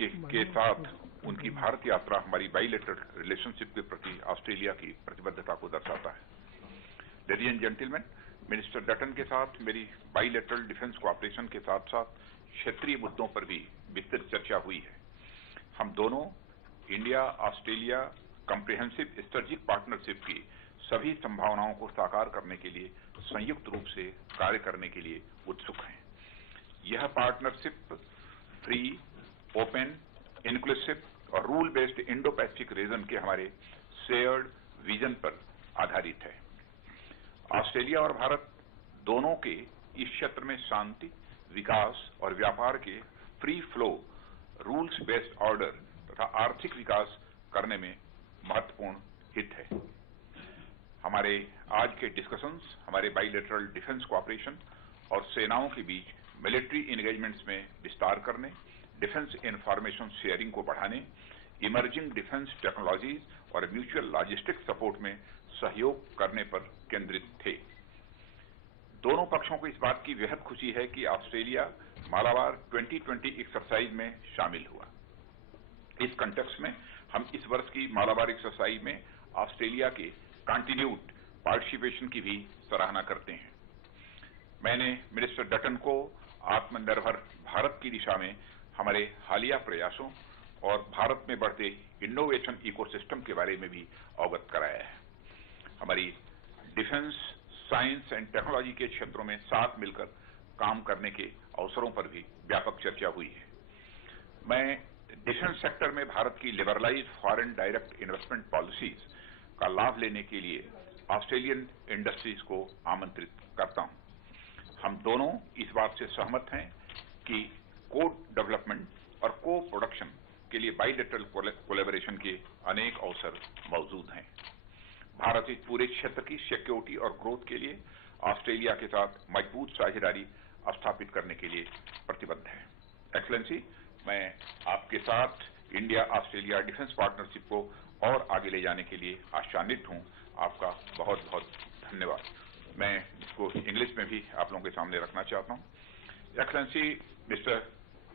के साथ उनकी भारत यात्रा हमारी बाइलेटरल रिलेशनशिप के प्रति ऑस्ट्रेलिया की प्रतिबद्धता को दर्शाता है। Ladies and gentleman, minister Dutton के साथ मेरी बाइलेटरल डिफेंस कोऑपरेशन के साथ साथ क्षेत्रीय मुद्दों पर भी विस्तृत चर्चा हुई है। हम दोनों India Australia comprehensive strategic partnership की सभी संभावनाओं को साकार करने के लिए संयुक्त रूप से कार्य करने के लिए उत्सुक हैं। यह पार्टनरशिप फ्री, ओपन, इंक्लूसिव और rule based Indo Pacific region के हमारे शेयर्ड विजन पर आधारित है। ऑस्ट्रेलिया और भारत दोनों के इस क्षेत्र में शांति, विकास और व्यापार के free flow, rules based order तथा आर्थिक विकास करने में महत्वपूर्ण हित है। हमारे आज के डिस्कशंस हमारे बाइलेटरल डिफेंस कोऑपरेशन और सेनाओं के बीच मिलिट्री एंगेजमेंट्स में विस्तार करने, डिफेंस इंफॉर्मेशन शेयरिंग को बढ़ाने, इमर्जिंग डिफेंस टेक्नोलॉजीज और म्यूचुअल लॉजिस्टिक सपोर्ट में सहयोग करने पर केंद्रित थे। दोनों पक्षों को इस बात की बेहद खुशी है कि ऑस्ट्रेलिया मालाबार 2020 एक्सरसाइज में शामिल हुआ। इस कंटेक्स्ट में हम इस वर्ष की मालाबार एक्सरसाइज में ऑस्ट्रेलिया के कंटिन्यूड पार्टिसिपेशन की भी सराहना करते हैं। मैंने मिनिस्टर डटन को आत्मनिर्भर भारत की दिशा में हमारे हालिया प्रयासों और भारत में बढ़ते इनोवेशन इकोसिस्टम के बारे में भी अवगत कराया है। हमारी डिफेंस, साइंस एंड टेक्नोलॉजी के क्षेत्रों में साथ मिलकर काम करने के अवसरों पर भी व्यापक चर्चा हुई है। मैं डिफेंस सेक्टर में भारत की liberalise foreign direct investment policies का लाभ लेने के लिए ऑस्ट्रेलियन इंडस्ट्रीज को आमंत्रित करता हूं। हम दोनों इस बात से सहमत हैं कि को डेवलपमेंट और को प्रोडक्शन के लिए बाइलेटरल कोलैबोरेशन के अनेक अवसर मौजूद हैं। भारत इस पूरे क्षेत्र की सिक्योरिटी और ग्रोथ के लिए ऑस्ट्रेलिया के साथ मजबूत साझेदारी स्थापित करने के लिए प्रतिबद्ध है। एक्सलेंसी, मैं आपके साथ इंडिया ऑस्ट्रेलिया डिफेंस पार्टनरशिप को और आगे ले जाने के लिए आशान्वित हूं। आपका बहुत बहुत धन्यवाद। मैं इसको इंग्लिश में भी आप लोगों के सामने रखना चाहता हूं। Excellency mister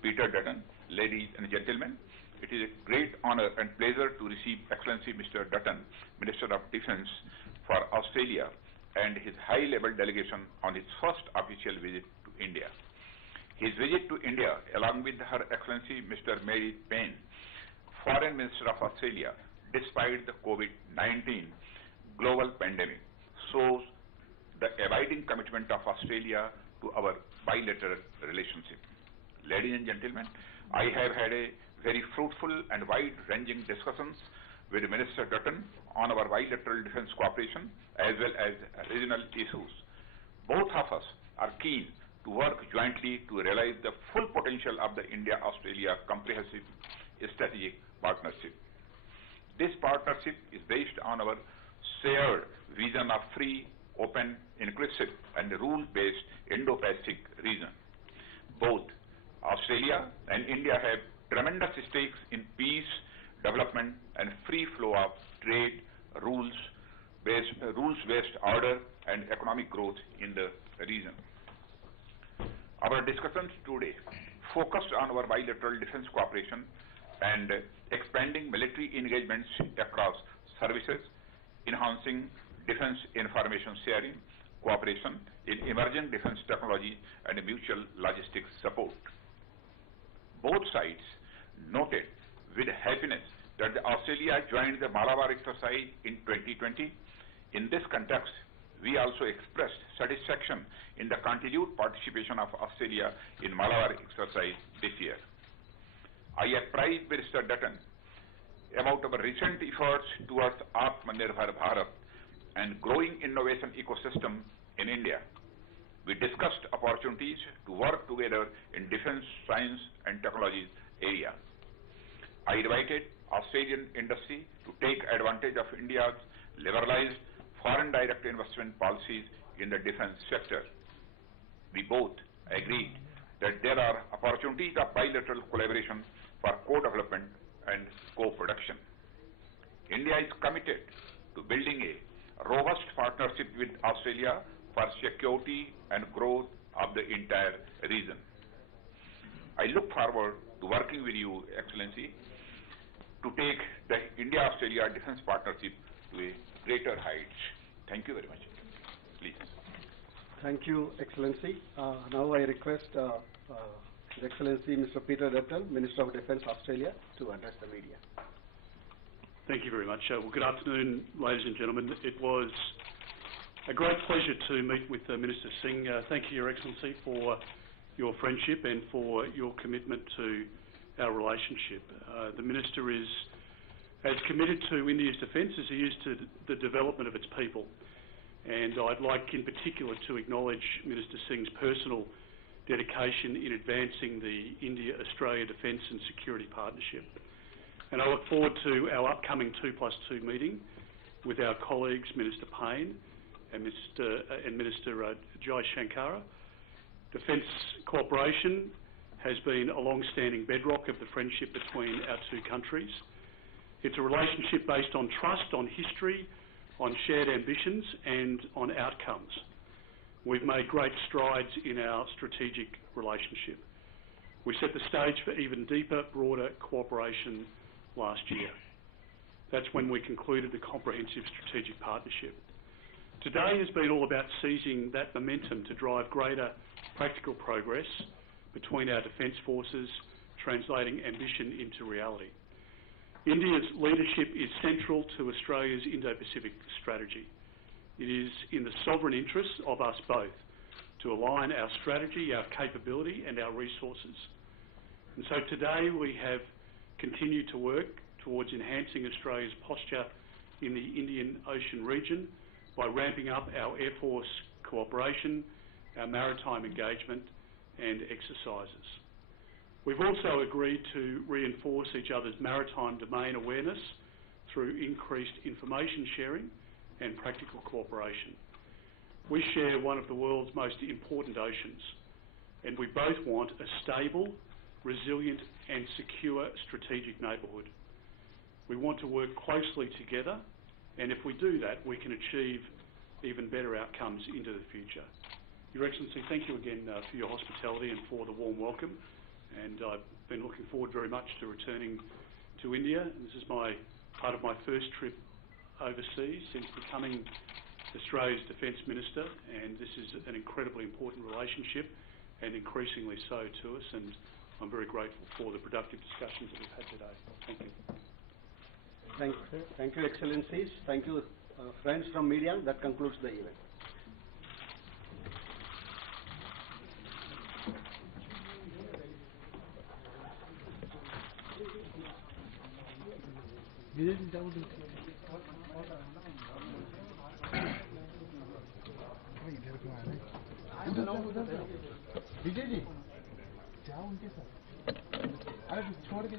Peter Dutton, ladies and gentleman, it is a great honor and pleasure to receive Excellency Mr. Dutton, Minister of Defence for Australia, and his high-level delegation on his first official visit to India. His visit to India, along with Her Excellency Mr. Mary Payne, Foreign Minister of Australia, despite the COVID-19 global pandemic, shows the abiding commitment of Australia to our bilateral relationship. Ladies and gentlemen, I have had a very fruitful and wide-ranging discussions with Minister Dutton on our bilateral defense cooperation as well as regional issues. Both of us are keen to work jointly to realize the full potential of the India-Australia comprehensive strategic partnership. This partnership is based on our shared vision of free, open, inclusive and rule-based Indo-Pacific region. Both Australia and India have tremendous stakes in peace, development and free flow of trade, rules-based order and economic growth in the region. Our discussions today focused on our bilateral defense cooperation and expanding military engagements across services, enhancing defense information sharing, cooperation in emerging defense technology and mutual logistics support. Both sides noted with happiness that Australia joined the Malabar exercise in 2020. In this context, we also expressed satisfaction in the continued participation of Australia in Malabar exercise this year. I apprised Minister Dutton about our recent efforts towards Atmanirbhar Bharat and growing innovation ecosystem in India. We discussed opportunities to work together in defense, science and technologies area. I invited Australian industry to take advantage of India's liberalized foreign direct investment policies in the defense sector. We both agreed that there are opportunities of bilateral collaboration for co-development and co-production. India is committed to building a robust partnership with Australia for security and growth of the entire region. I look forward to working with you, Excellency, to take the India-Australia defense partnership to a greater heights. Thank you very much. Please. Thank you, Excellency. Now I request His Excellency Mr. Peter Dutton, Minister of Defence, Australia, to address the media. Thank you very much. Well, good afternoon, ladies and gentlemen. It was a great pleasure to meet with Minister Singh. Thank you, Your Excellency, for your friendship and for your commitment to our relationship. The Minister is as committed to India's defence as he is to the development of its people. And I'd like in particular to acknowledge Minister Singh's personal dedication in advancing the India-Australia Defence and Security Partnership. And I look forward to our upcoming 2+2 meeting with our colleagues, Minister Payne and Minister Jai Shankara. Defence cooperation has been a long-standing bedrock of the friendship between our two countries. It's a relationship based on trust, on history, on shared ambitions and on outcomes. We've made great strides in our strategic relationship. We set the stage for even deeper, broader cooperation last year. That's when we concluded the comprehensive strategic partnership. Today has been all about seizing that momentum to drive greater practical progress between our defence forces, translating ambition into reality. India's leadership is central to Australia's Indo-Pacific strategy. It is in the sovereign interests of us both to align our strategy, our capability and our resources. And so today we have continued to work towards enhancing Australia's posture in the Indian Ocean region by ramping up our Air Force cooperation, our maritime engagement and exercises. We've also agreed to reinforce each other's maritime domain awareness through increased information sharing and practical cooperation. We share one of the world's most important oceans, and we both want a stable, resilient and secure strategic neighbourhood. We want to work closely together, and if we do that, we can achieve even better outcomes into the future. Your Excellency, thank you again for your hospitality and for the warm welcome. And I've been looking forward very much to returning to India. And this is part of my first trip overseas since becoming Australia's Defence Minister, and this is an incredibly important relationship and increasingly so to us, and I'm very grateful for the productive discussions that we've had today. Thank you. Thank you, Excellencies. Thank you, friends from media. That concludes the event. Vijay ji जाओ उनके साथ अरे छोड़ के